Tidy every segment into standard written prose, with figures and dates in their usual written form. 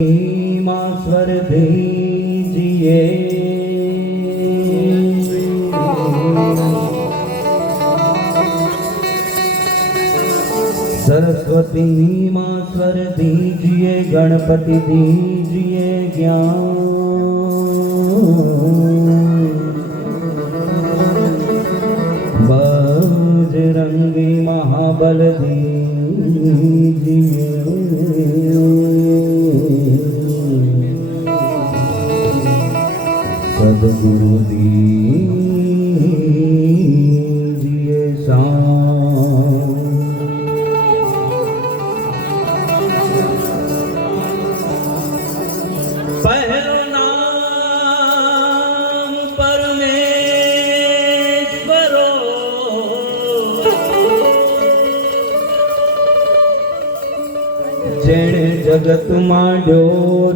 ईश्वर दीजिए सरस्वती माँ स्वर दीजिए, गणपति दीजिए ज्ञान, बजरंगी महाबल दीजिए, सद्गुरु दीजिए शांत। पहलो नाम परमेश्वरो, जेणे जगत मांड्यो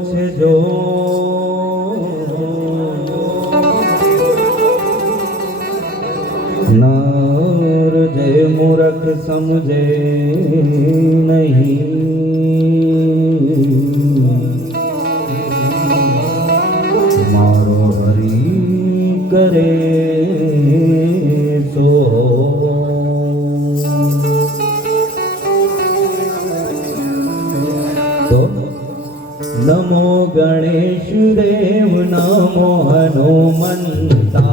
छे जो, नर जय मूर्ख समझे नहीं, मारो हरि करे सो। तो नमो गणेश देव, नमो हनुमंता,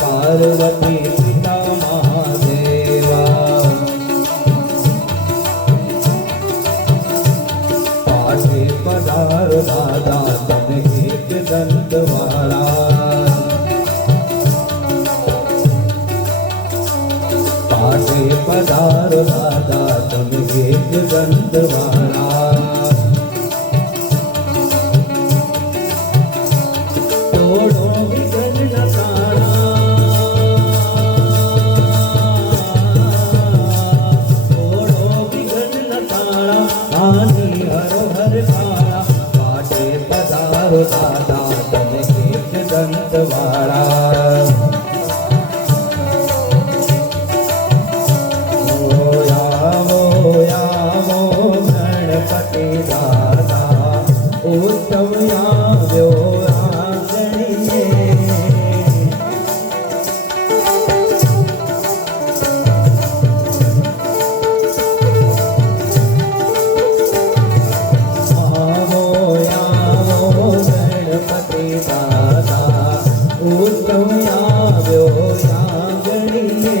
पार्वती पिता महादेवा पाटे पधारो दादा तने एक दंत वाला पाटे पधारो दादा तने एक दंत वाला तोड़ो विघ्न नकारा तोड़ो विघ्न नकारा हानि हर हर कारा पाटे पधारो दादा तने एक दंत वाला गणपति दादा उत्तम आव्यो आंगणिये आवो गणपति दादा उत्तम आव्यो आंगणिये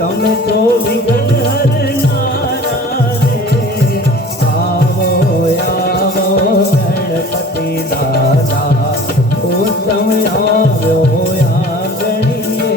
તમે તો વિઘ્ન હરનારા રે આવો ગણપતિ દાદા ઉત્તમ આવ્યો આંગણીએ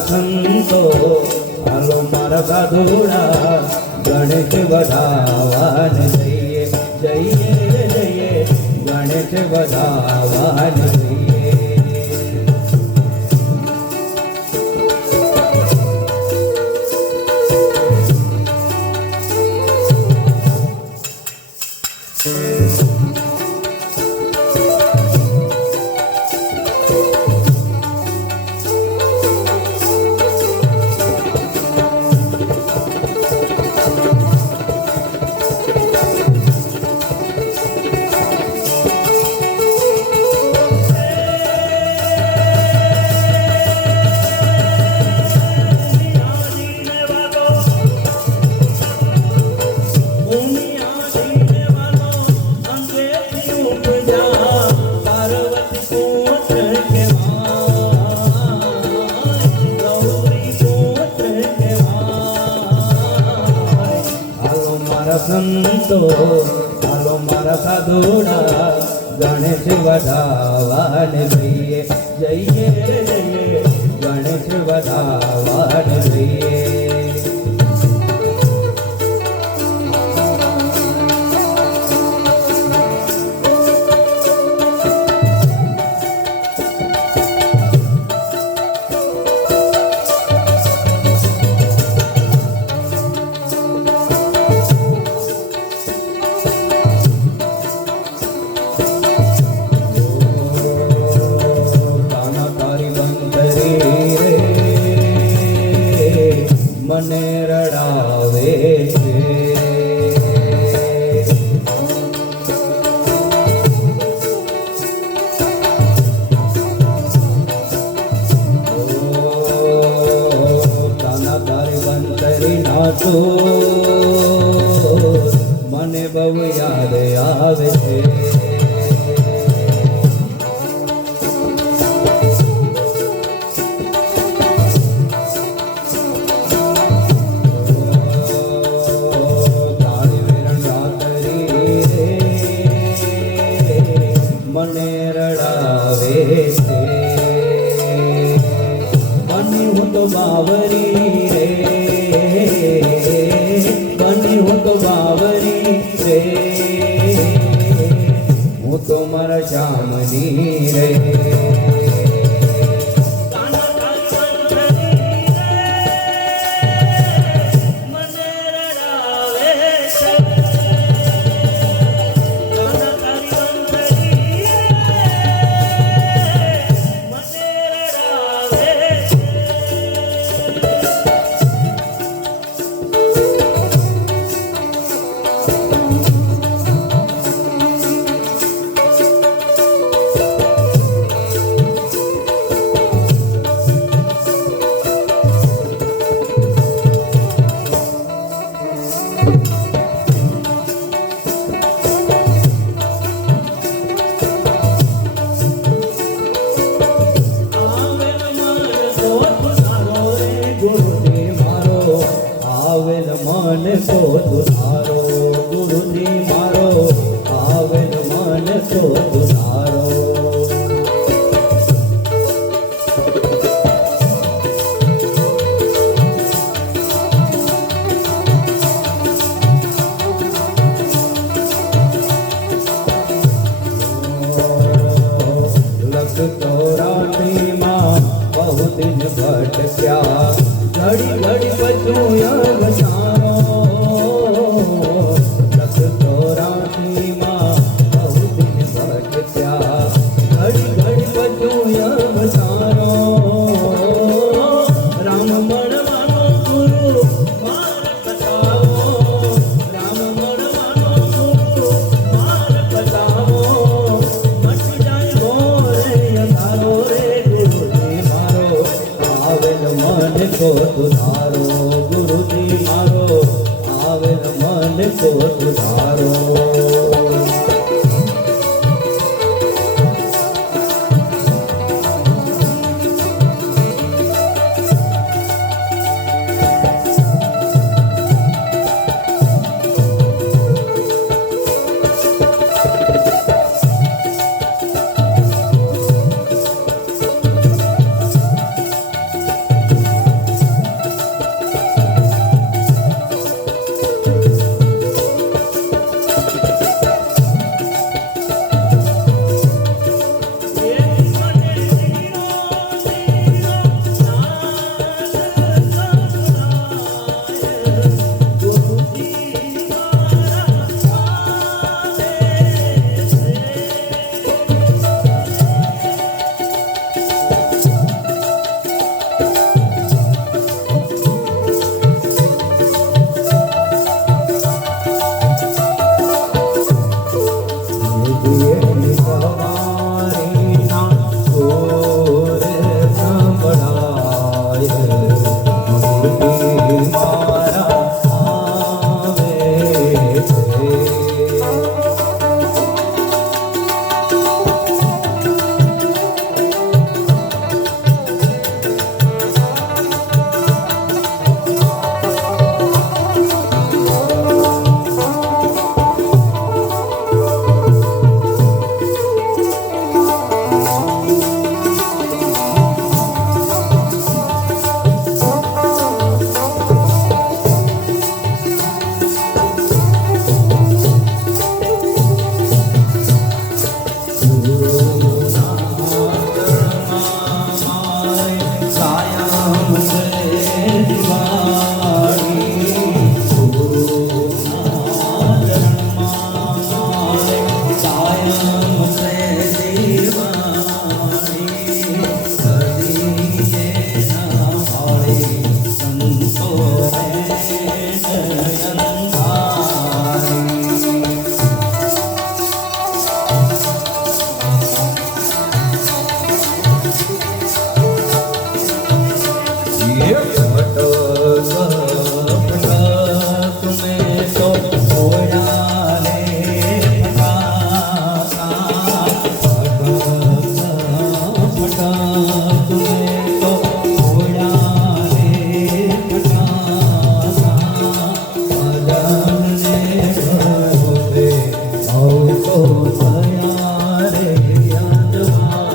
સંતો હાલો મારા સાધુડા ગણેશ વધાવાન જઈએ જઈએ રે જઈએ ગણેશ વધાવાન જઈએ સંતો હાલો મારા સાધુડા ગણેશ વધાવાન જઈએ જઈએ રે જઈએ ગણેશ વધાવાન જઈએ મને રડાવે છે. મને બહુ યાદ આવે છે. તારી વેરણ રાતરી રે મને રડાવે છે. બની હું તો બાવરી રે, બની હું તો બાવરી રે, હું તો મારા શ્યામની રે. આવેલ મન કો તુધારો ગુરુજી મારો, આવેલ મન કો તુધારો. લખતો રાત્રિમાં બહુ દિન ભટક્યા, ઘડી ઘડી બચું યગ સારો. લખતો રાત્રિમાં બહુ દિન ભટક્યા, ઘડી ઘડી બચું યગ સારો. રામ મળવાનો ગુરુ માર બતાવો, રામ મળવાનો ગુરુ માર બતાવો. મટી જાય ગોરે અંધારો રે ગુરુજી મારો, આવેલ મન કો તુધારો ગુરુજી મારો, આવેલ મન કો તુધારો. ये फटक फटक में तो होया रे फटाका फटक फटक में तो होया रे फटाका मदन ने घरों आओ तो थया रे अंजवाड़ा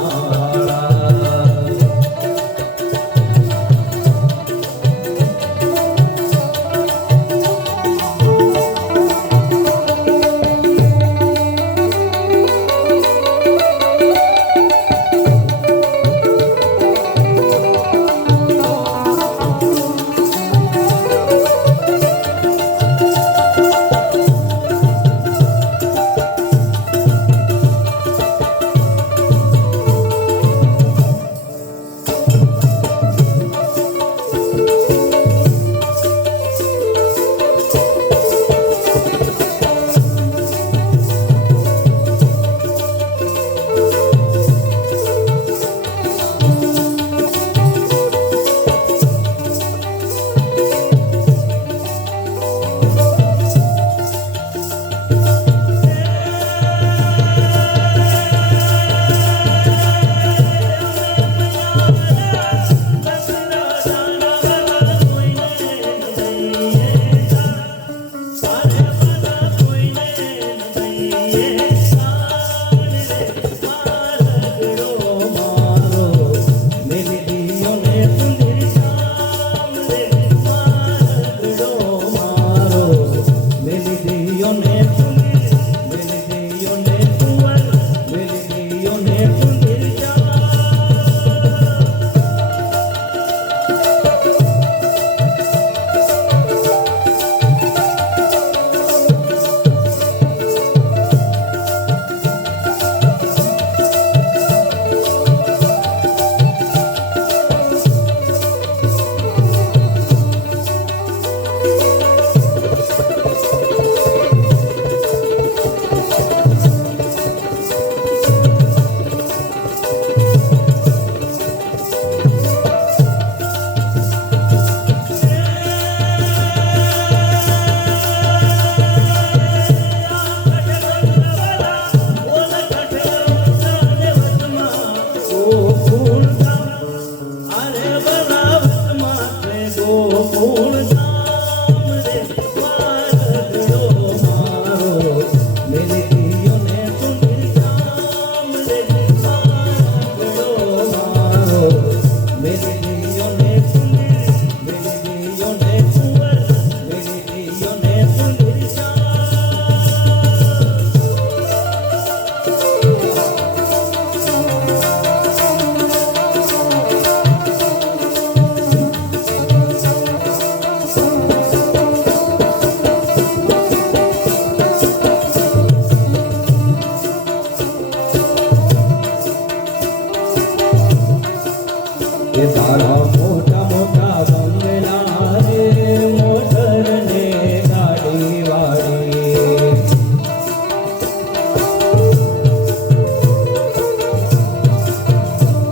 એ તારા મોટા મોટા બંગલા રે મોટર ને ગાડી વાળી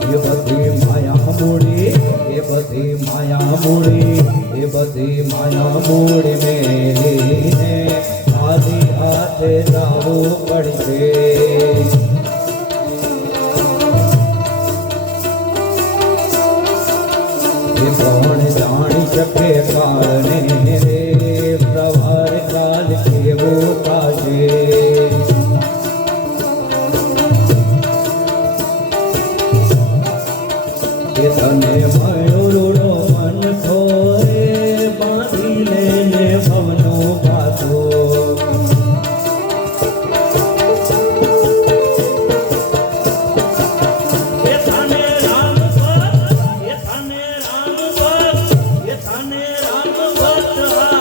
એ બધી માયા મૂડી એ બધી માયા મૂડી એ બધી માયા મૂડી મેલીને ખાલી હાથે જાવું પડશે કોણ જાણી શકે કાળને રે પ્રવાર કાલ કેવો થશે કે તને મળ્યો રૂડો મન ખોરે બાંધી લેને ભવનો પાછો રામ ભક્ત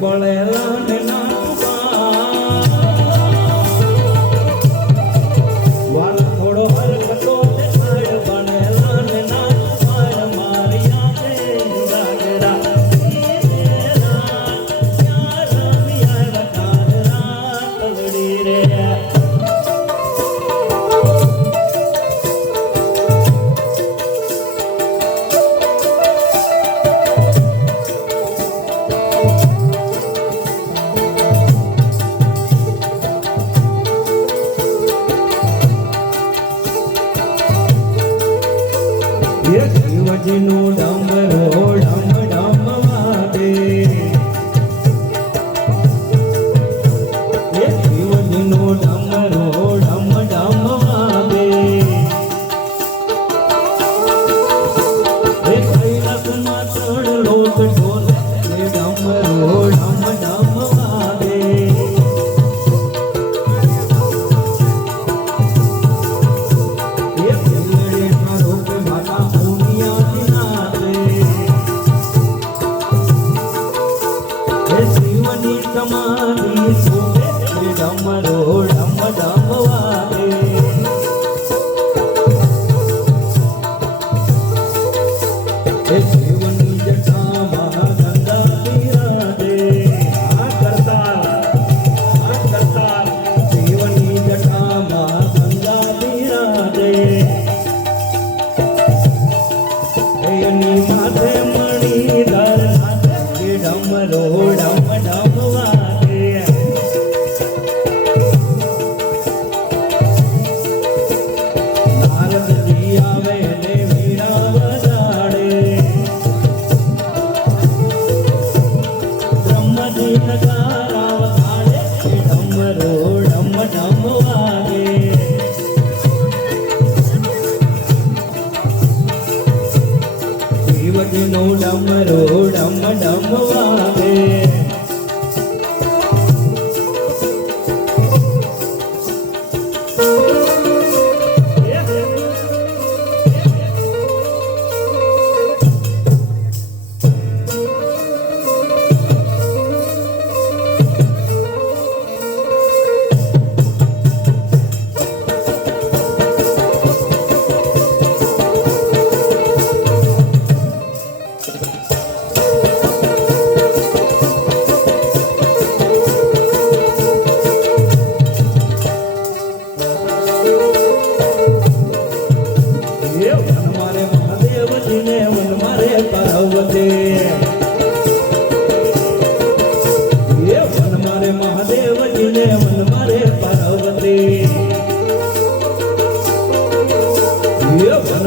બળેલા ને વાલા થોડો હરકતો દેખાય બળેલા ને નાચવાય મારી યાદે રાગડા શિવજીનું ડમરો ડમ ડમ વાગે શિવજીનું ડમરો ડમ ડમ વાગે કૈલાસમાં ત્રણ લોક ઢોલે ડમરો ડમ ડમ વાગે શિવની તમારી સુબે ડમરો ડમ ડમ વાગે શિવની જટામાં ગંગા બિરાજે આ કરતાલ શિવની જટામાં ગંગા બિરાજે એની માથે મણિધર ડમરો ડમ ડમ વાગે નારદજી આવે ને વીણા વગાડે બ્રહ્મજી નગારા વગાડે ડમરો ડમ ડમ વાગે શિવજીનો ડમરો ડમ ડમ વાગે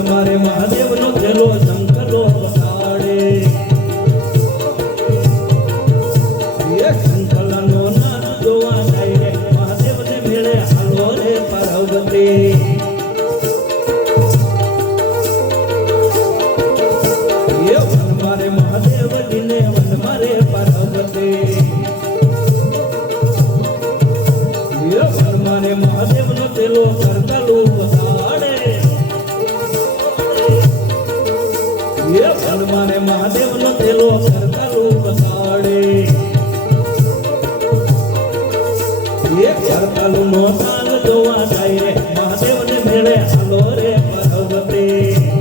મારે મહાદેવનો થેલો શંકરો વગાડે શંકરનો નાદ જોવા જાય રે મહાદેવને મેળે હાલો રે પાર્વતી વન મારે મહાદેવજીને વન મારે પાર્વતી વન મારે મહાદેવનો થેલો કરતાલુ વગાડે મારે મહાદેવનો થેલો કરતાલુ વગાડે કરતાલુ નો તાલ જોવા જાય રે મહાદેવને મેળે હાલો રે પાર્વતી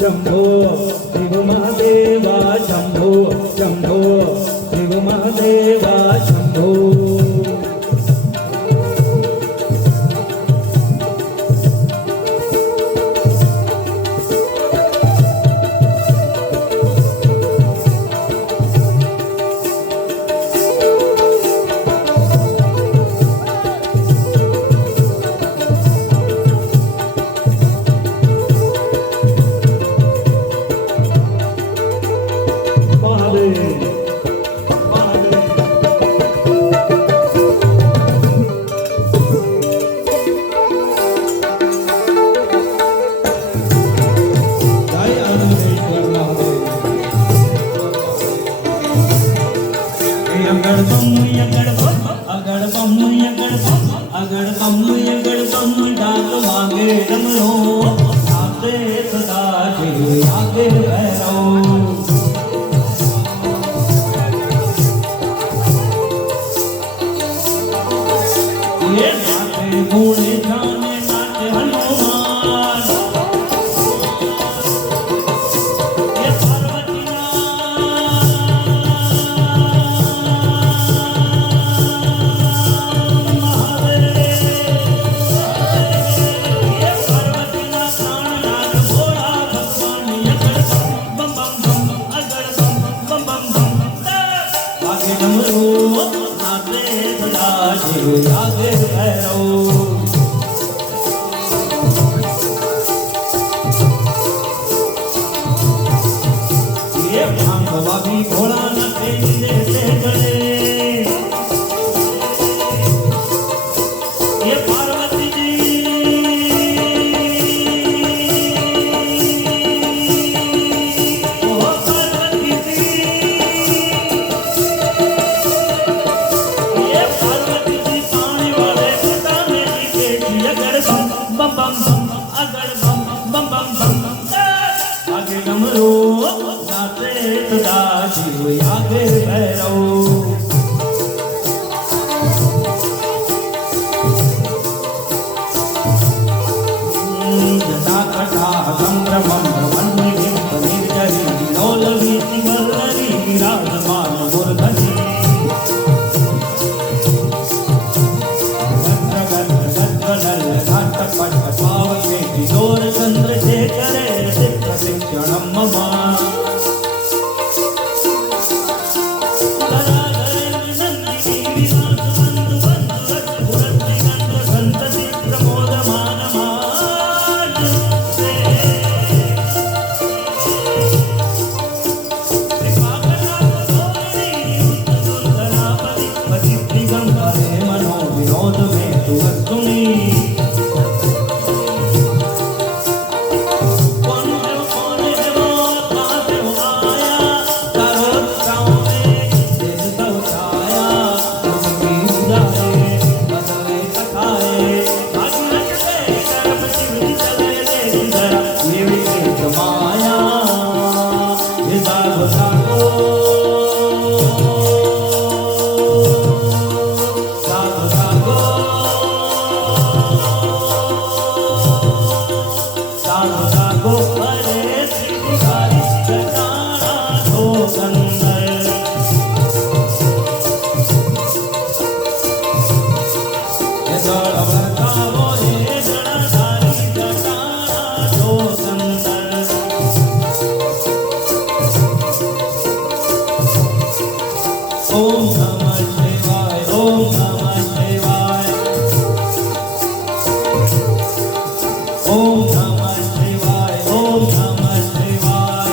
शंभो शिव महादेवा शंभो शंभो शिव महादेवा शंभो डमरू नाचे सदा शिव आगे भैरव ये नाचे बूढ़े जाने नाचे हनुमान ये पार्वती महादेव ये पार्वती ना प्राण नाथ भोला भगवान अगड़ बम बम बम अगड़ बम बम बम आगे डमरू नाचे सदा शिव आगे भैरव ये भांगवा भी घोड़ा नाचे नीले गले ये पार्वती जी ओ पार्वती जी ये पार्वती जी पानी वाले घटा में नीचे अगड़ बम बम बम अगड़ बम बम बम आगे डमरू नाचे सदा शिव आगे भैरव जटाकटा संभ्रमं ब्रह्मण्यं निर्जरी लोलवीति वल्लरी विराजमान मूर्धनि गद्गदल घाटपट पावके किशोर चंद्रशेखरे शिक्षणं मम विनोद में तू सुनी ओम नमः शिवाय ओम नमः शिवाय ओम नमः शिवाय ओम नमः शिवाय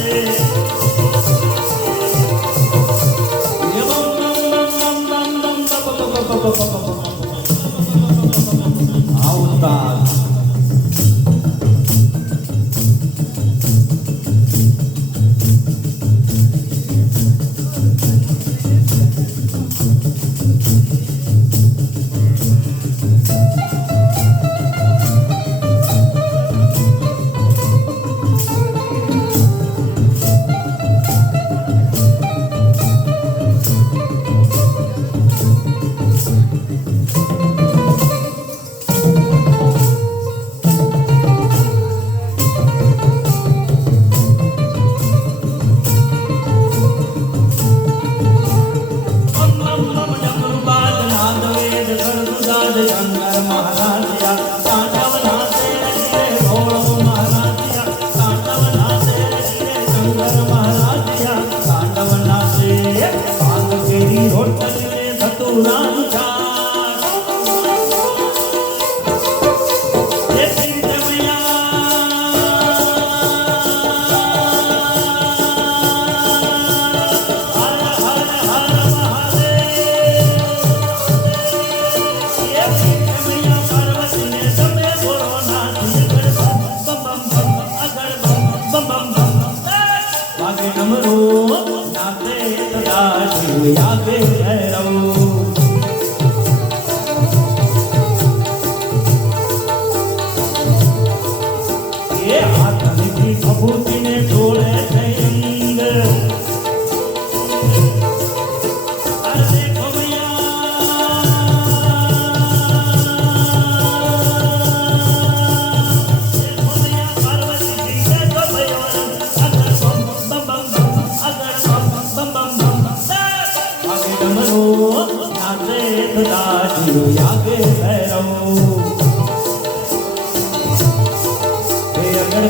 Yeah. વાગે ડમરો નાચે સદા શિવ યાગે ભૈરવ એ હાથની ભભૂતિને જોડે છે અંગ અરે યાગે ભૈરવ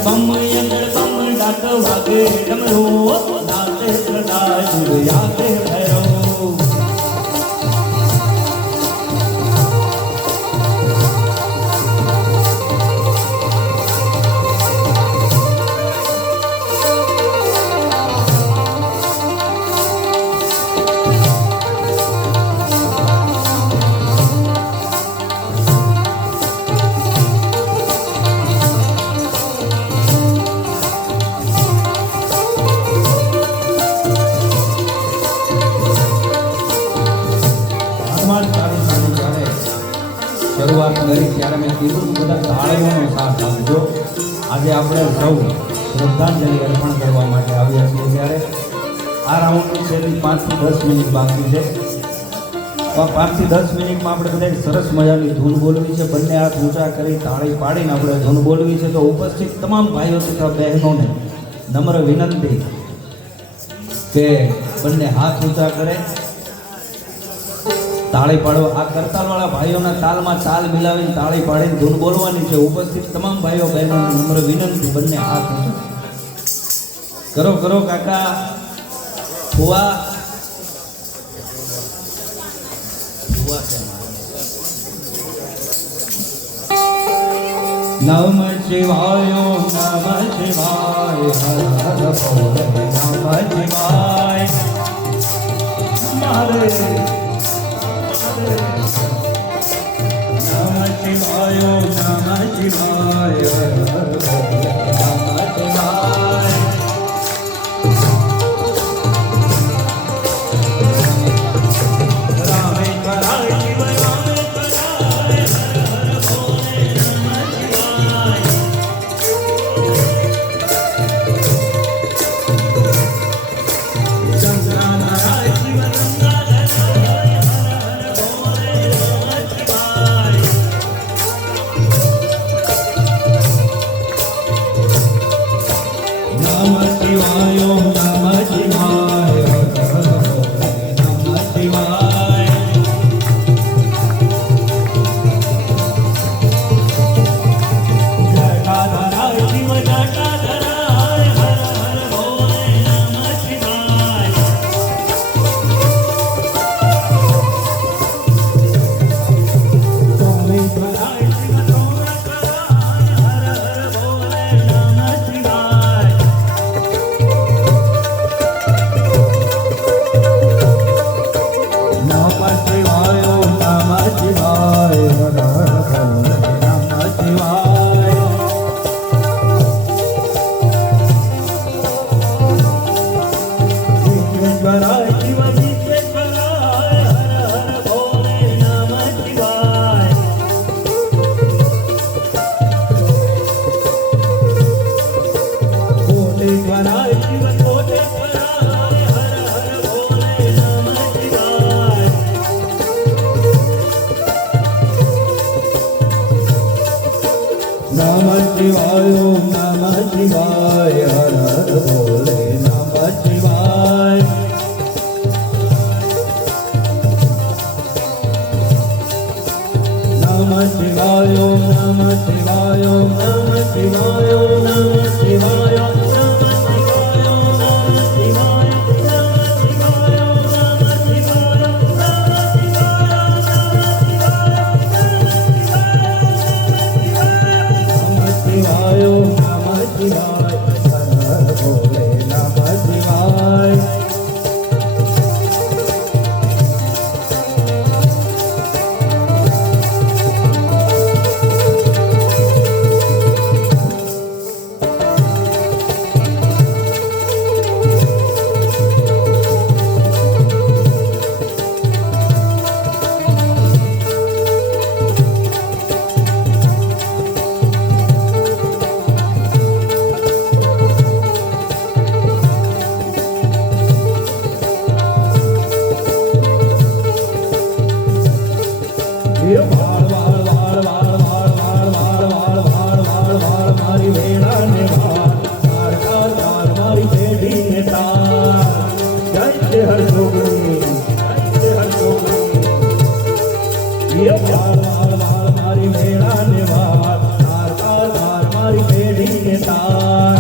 બમ ડાક વાગે ડમરો નાચે સદા શિવ યાગે ભૈરવ શરૂઆત કરી ત્યારે મેં કીધું કે બધા તાળીઓનો સાથ આપજો. આજે આપણે સૌ શ્રદ્ધાંજલિ અર્પણ કરવા માટે આવ્યા છીએ ત્યારે આ રાઉન્ડની છેલ્લી 5 થી 10 મિનિટ બાકી છે. 5 થી 10 મિનિટમાં આપણે બધા સરસ મજાની ધૂન બોલવી છે. બંને હાથ ઊંચા કરી તાળી પાડીને આપણે ધૂન બોલવી છે. તો ઉપસ્થિત તમામ ભાઈઓ તથા બહેનોને નમ્ર વિનંતી કે બંને હાથ ઊંચા કરે, તાળી પાડો. આ કરતાલવાળા ભાઈઓના તાલમાં તાલ મિલાવીને તાળી પાડીને ધૂન બોલવાની છે. ઉપસ્થિત તમામ ભાઈઓ બહેનોને નમ્ર વિનંતી બંને હાથ કરો. કરો કાકા, ફુવા, નમ શિવાય નમ શિવાય હર હર બોલે નમ શિવાય મારે નમ શિવાય નમ શિવાય હર હર બોલે નમ શિવાય એ વાળ વાળ વાળ વાળ વાળ વાળ વાળ વાળ વાળ વાળ વાળ મારી વેળાને વાળ તાર તાર તાર મારી પેઢીને તાર જય જય હર જોગણી જય હર જોગણી એ વાળ વાળ વાળ મારી વેળાને વાળ તાર તાર તાર મારી પેઢીને તાર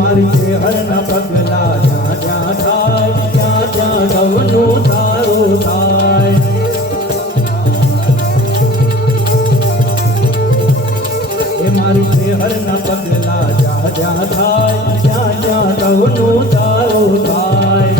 મારી ચેહરના પગલા જ્યાં જ્યાં થાય ત્યાં ત્યાં સૌનું સારું થાય એ મારી ચેહરના પગલા જ્યાં જ્યાં થાય ત્યાં ત્યાં સૌનું સારું થાય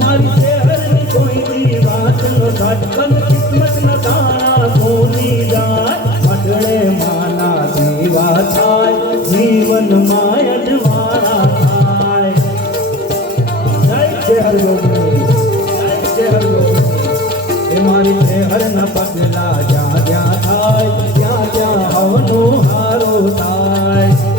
મારી ચેહરની કોઈ દી વાત ન સાચકન કિસ્મત ન તાણા કોની જાય મટળે માના દીવા થાય જીવન માય અજવાળા થાય જય જય હર યોગી જય જય હર યોગી એ મારી ચેહરના પગલા જ્યાં જ્યાં થાય ત્યાં ત્યાં હવનું હારું થાય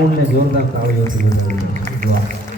સાઉન્ડને જોરદાર તાળીઓથી વધાવી દો. વાહ